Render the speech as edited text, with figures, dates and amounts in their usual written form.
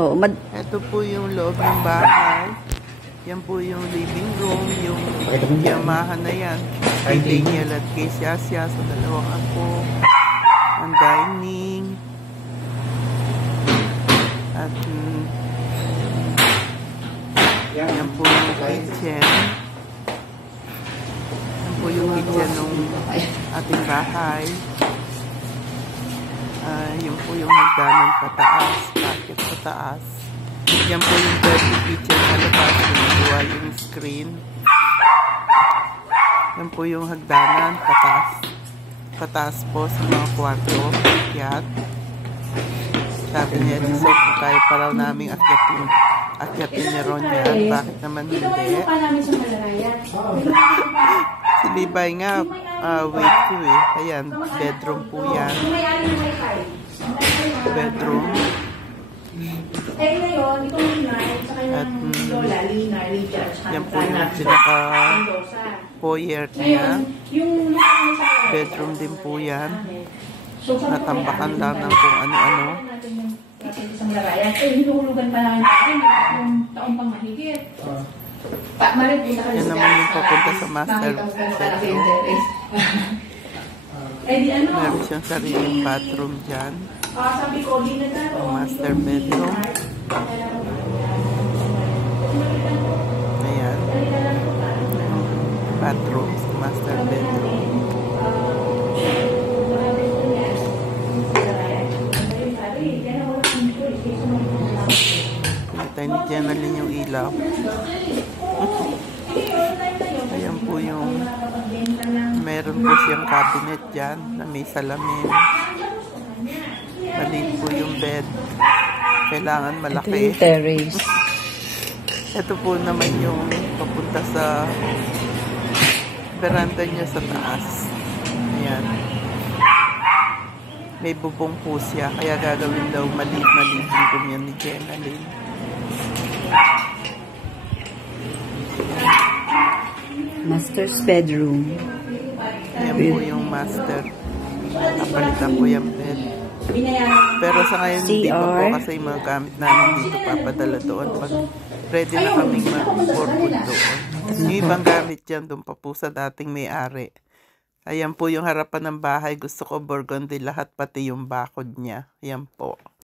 Oh, Ito po yung loob ng bahay. Yan po yung living room, yung Yamaha na yan. Kay Daniel at kay Siasya sa dalawang ako. Ang dining. At yan po yung kitchen. Yan po yung kitchen ng ating bahay. Yun po yung hagdanan pataas, bakit pataas. Yan po yung dirty kitchen na labas, ginagawa yung screen. Yan po yung hagdanan pataas. Pataas po sa mga kwarto, akyat. Sabi niya, so kung kaya pa raw naming akyatin ni Ron yan, bakit naman hindi? Si Libay nga, wait ko eh. Ayan, bedroom po yan. Bedroom. At yan po yung pinaka-foyer niya. Bedroom din po yan. Natambakan lang ng kung ano-ano. Yan naman yung papunta sa master bedroom. Meron siyang sariling bathroom dyan. Ang master bedroom. Ayan. Bathroom sa master bedroom. Pinatay ni Jenaline yung ilaw. Ayan po yung meron po siyang cabinet dyan na may salamin. Maliit po yung bed. Kailangan malaki. Ito yung terrace. Ito po naman yung papunta sa veranda niya sa taas. Ayan. May bubong po siya. Kaya gagawin daw maliit room yan ni Jenaline. Master's bedroom. Ayan po yung master. Napalitan ko yung bed. Pero sa ngayon hindi pa po kasi yung mga gamit namin dito papadala doon. Pag ready na kaming mag-forward doon. Yung ibang gamit dyan doon pa po sa dating may-ari. Ayan po yung harapan ng bahay. Gusto ko burgundy lahat pati yung bakod niya. Ayan po.